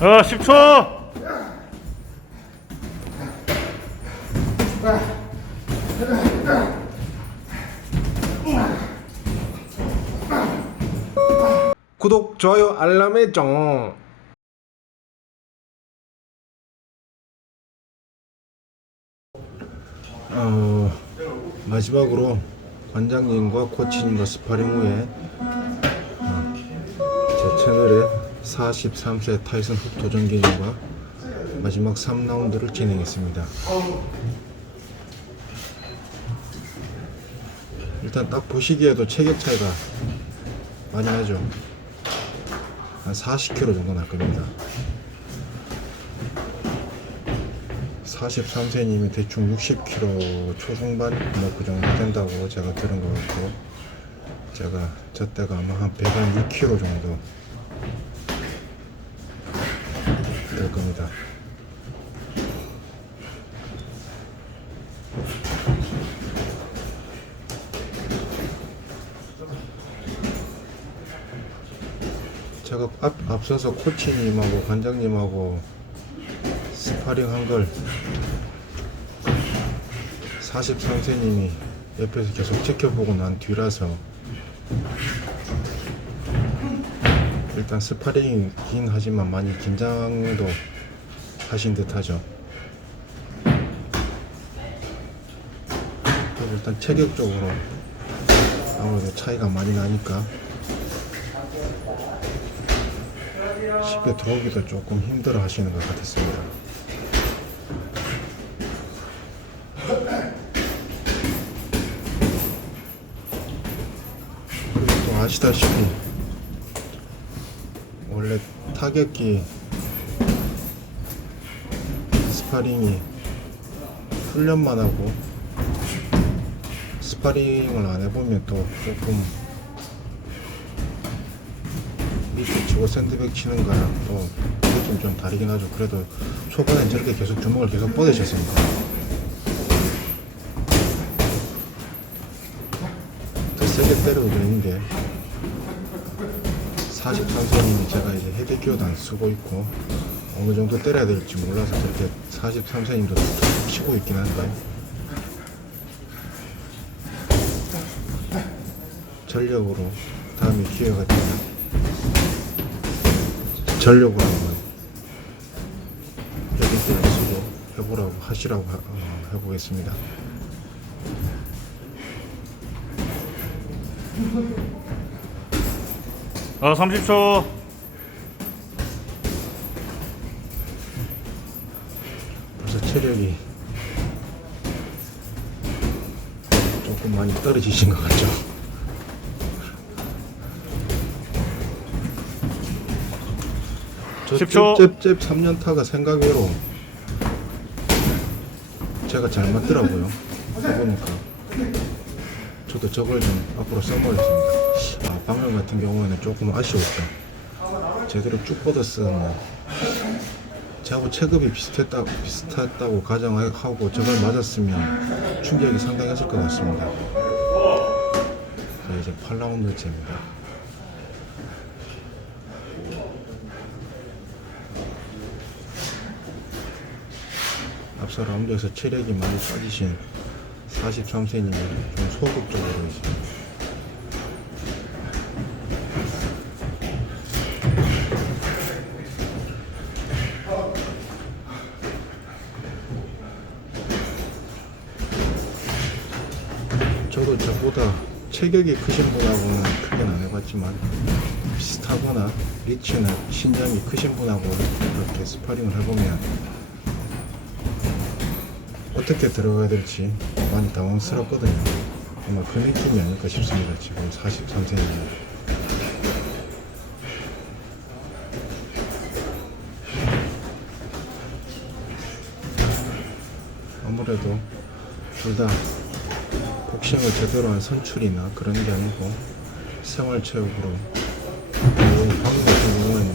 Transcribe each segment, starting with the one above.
어, 10초. 구독, 좋아요, 알람 설정. 어, 마지막으로 관장님과 코치님과 스파링 후에 채널에 43세 타이슨 훅 도전기님과 마지막 3라운드를 진행했습니다. 일단 딱 보시기에도 체격 차이가 많이 나죠. 한 40kg 정도 날 겁니다. 43세님이 대충 60kg 초중반 뭐 그 정도 된다고 제가 들은 것 같고 제가 저 때가 아마 한 102kg 정도 될 겁니다. 제가 앞, 앞서서 코치님하고 관장님하고 스파링 한 걸 43세님이 옆에서 계속 지켜보고 난 뒤라서 일단 스파링이긴 하지만 많이 긴장도 하신 듯 하죠. 그리고 일단 체격적으로 아무래도 차이가 많이 나니까 쉽게 들어오기도 조금 힘들어 하시는 것 같았습니다. 또 아시다시피 원래 타격기 스파링이 훈련만 하고 스파링을 안 해보면 또 조금 밑에 치고 샌드백 치는 거랑 또 느낌 좀 다르긴 하죠. 그래도 초반엔 저렇게 계속 주먹을 계속 뻗으셨습니다. 더 세게 때리고 있는데 43세님이 제가 이제 헤드기어도 안 쓰고 있고 어느 정도 때려야 될지 몰라서 저렇게 43세님도 툭툭 치고 있긴 한데 전력으로 다음에 기회가 되면 전력으로 한번 헤딩기를 쓰고 해보라고 하시라고 하- 어, 해보겠습니다. 어, 30초. 벌써 체력이 조금 많이 떨어지신 것 같죠? 저 10초. 잽잽 3년 타가 생각외로 제가 잘 맞더라고요. 해보니까 저도 저걸 좀 앞으로 써보겠습니다. 아, 방금 같은 경우에는 조금 아쉬웠죠. 제대로 쭉 뻗었으면 저하고 체급이 비슷했다, 비슷했다고 가정하고 저걸 맞았으면 충격이 상당했을 것 같습니다. 자, 이제 8라운드째입니다. 앞서 라운드에서 체력이 많이 빠지신 43세님이 좀 소극적으로 이제 저보다 체격이 크신 분하고는 크게는 안 해봤지만 비슷하거나 리치나 신장이 크신 분하고 이렇게 스파링을 해보면 어떻게 들어가야 될지 많이 당황스럽거든요. 아마 그 느낌이 아닐까 싶습니다. 지금 43세입니다. 아무래도 둘 다 복싱을 제대로 한 선출이나 그런 게 아니고 생활체육으로 방금 같은 경우에는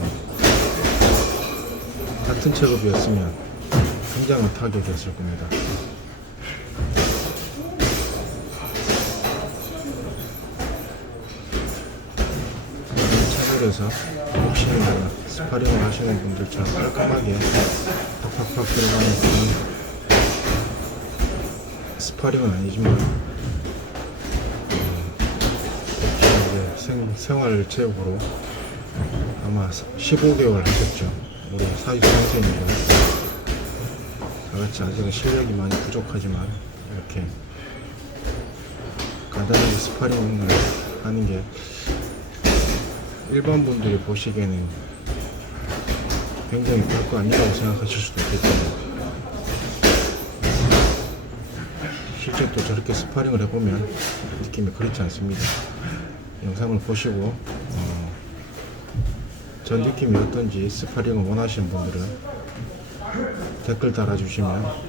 같은 체급이었으면 굉장한 타격이었을 겁니다. 테이블에서 복싱이나 스파링을 하시는 분들처럼 깔끔하게 팍팍팍 들어가는 그런 스파링은 아니지만 음, 이제 생, 생활 체육으로 아마 15개월 하셨죠. 우리 43세니까 다같이 아직은 실력이 많이 부족하지만 이렇게 간단하게 스파링을 하는 게 일반 분들이 보시기에는 굉장히 별거 아니라고 생각하실 수도 있겠지만 또 저렇게 스파링을 해보면 느낌이 그렇지 않습니다. 영상을 보시고 어, 전 느낌이 어떤지 스파링을 원하시는 분들은 댓글 달아주시면 어,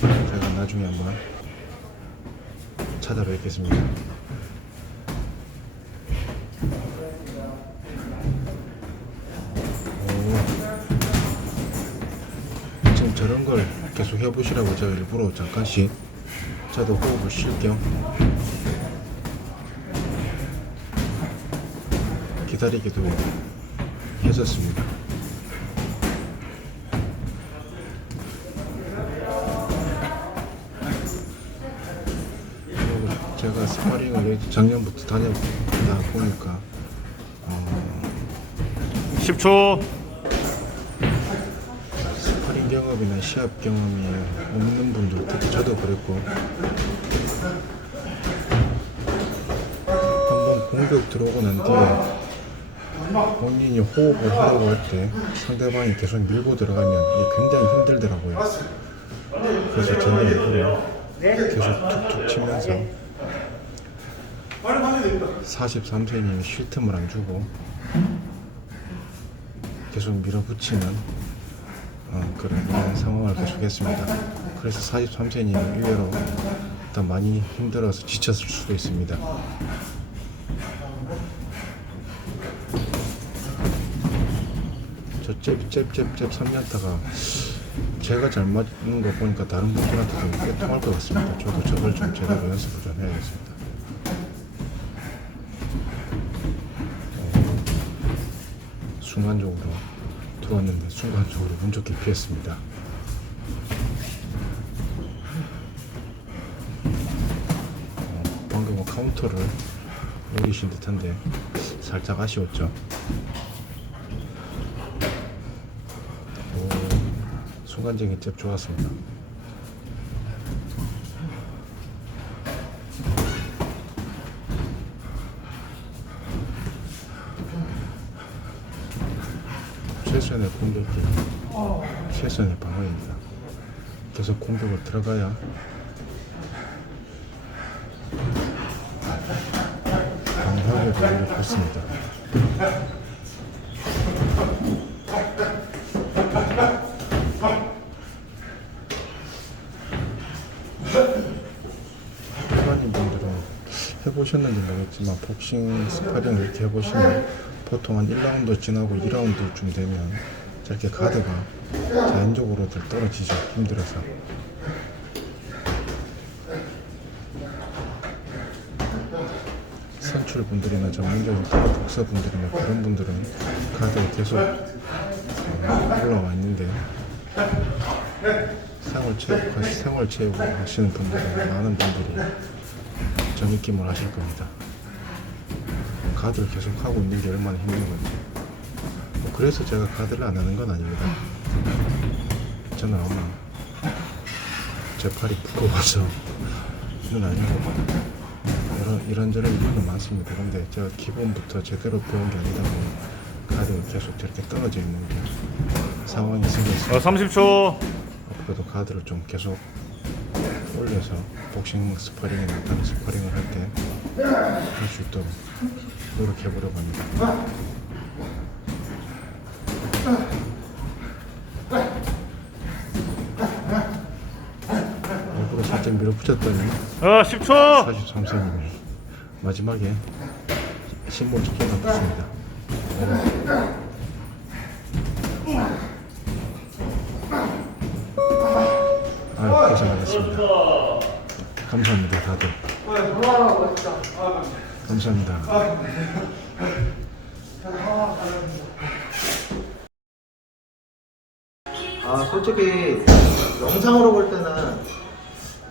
제가 나중에 한번 찾아뵙겠습니다. 오, 지금 저런 걸 계속 해보시라고 제가 일부러 잠깐씩 저도 호흡을 쉴겸 기다리기도 했었습니다. 제가 스파링을 작년부터 다녀보다 보니까 어, 10초. 경험이나 시합 경험이 없는 분들, 특히 저도 그랬고 한번 공격 들어오고 난 뒤에 본인이 호흡을 하려고 할 때 상대방이 계속 밀고 들어가면 이게 굉장히 힘들더라고요. 그래서 저는 일부러 계속 툭툭 치면서 43세님이 쉴 틈을 안 주고 계속 밀어붙이는 어, 그런, 그런 상황을 계속했습니다. 그래서 43세님 의외로 일단 많이 힘들어서 지쳤을 수도 있습니다. 저 잽잽잽잽 3년타가 제가 잘 맞는 거 보니까 다른 분들한테도 꽤 통할 것 같습니다. 저도 저걸 좀 제대로 연습을 좀 해야겠습니다. 어, 순간적으로 들어왔는데 순간적으로 운 좋게 피했습니다. 어, 방금은 카운터를 노리신 듯한데 살짝 아쉬웠죠. 오, 순간적인 잽 좋았습니다. 최선의 공격이 최선의 방어입니다. 계속 공격을 들어가야 방어력을 붙습니다. 일반인 분들은 해보셨는지 모르겠지만 복싱 스파링을 이렇게 해보시면 보통 한 1라운드 지나고 2라운드쯤 되면 저렇게 가드가 자연적으로들 떨어지죠 힘들어서 선출분들이나 전문적인 복서분들이나 그런 분들은 가드가 계속 어, 올라와 있는데 생활체육, 생활체육 하시는 분들은 많은 분들이 저 느낌을 하실 겁니다. 카드를 계속 하고 있는 게 얼마나 힘든 건지. 뭐 그래서 제가 카드를 안 하는 건 아닙니다. 저는 제 팔이 부러워서 는 아니고 이런 이런저런 이유는 많습니다. 근데 제가 기본부터 제대로 배운 게 아니다 보니 카드가 계속 저렇게 떨어져 있는 게 상황이 생겼어요. 어, 30초. 앞으로도 카드를 좀 계속 올려서 복싱 스파링이나 다른 스파링을 할 때 할 수 있도록 노력해 보려고 합니다. 일부러 살짝 밀어붙였더니 어, 10초. 43세님이 마지막에 신문 촉소가 붙습니다. 아, 고생하셨습니다. 감사합니다, 다들. 감사합니다. 아 솔직히 영상으로 볼 때는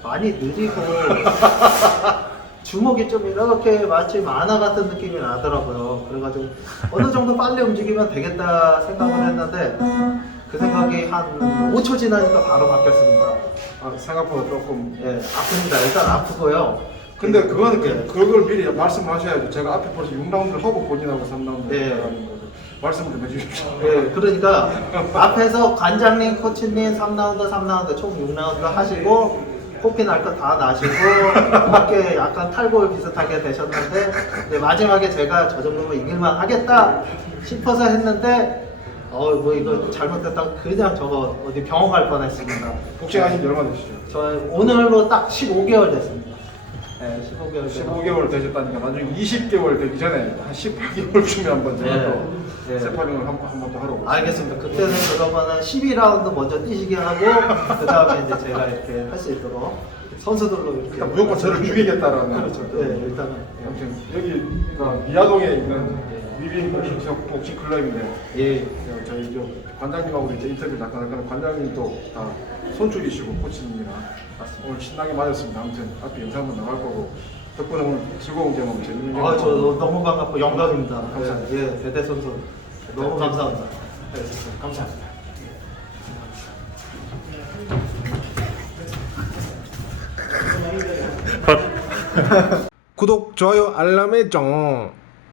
많이 느리고 주먹이 좀 이렇게 마치 만화 같은 느낌이 나더라고요. 그래가지고 어느 정도 빨리 움직이면 되겠다 생각을 했는데 그 생각이 한 5초 지나니까 바로 바뀌었습니다. 아, 생각보다 조금. 예, 아픕니다. 일단 아프고요. 근데 그거는 예. 그, 그걸 미리 말씀하셔야죠. 제가 앞에 벌써 6라운드를 하고 본인하고 3라운드 예. 하는 거죠. 말씀을 좀 해주십시오. 예, 그러니까 앞에서 관장님, 코치님 3라운드, 3라운드 총 6라운드 하시고 코피 날 거 다 나시고 밖에 약간 탈골 비슷하게 되셨는데 이제 마지막에 제가 저 정도면 이길만 하겠다 싶어서 했는데 어 뭐 이거 잘못됐다 고 그냥 저거 어디 병원 갈 뻔했습니다. 복싱 하신 지 얼마 되시죠? 저 오늘로 딱 15개월 됐습니다. 네, 15개월. 15개월 되셨다니까 나중에 20개월 되기 전에 한 18개월쯤에 한번 제가 예. 또 예. 세파링을 한번 더 하러 오겠습니다. 알겠습니다. 그때는 그러면은 12라운드 먼저 뛰시게 하고 그 다음에 이제 제가 이렇게 할 수 있도록 선수들로 이렇게 일단 무조건 저를 죽이겠다라는. 그렇죠. 네, 일단은 아무튼 여기가 미아동에 있는 위빙 복싱, 복싱 클럽인데 예. 저희 저 관장님하고 이제 인터뷰 잠깐 할까요? 관장님도 다 손줄이시고 코치님이랑 오늘 신나게 맞았습니다. 아무튼 앞에 영상도 나갈 거고 덕분에 오늘 즐거운 경험, 재밌는 경험. 아, 저 너무 반갑고 영광입니다. 감사합니다. 예, 예, 대대 선수 너무 감사합니다. 네, 감사합니다. 컷. 구독, 좋아요, 알람의 정.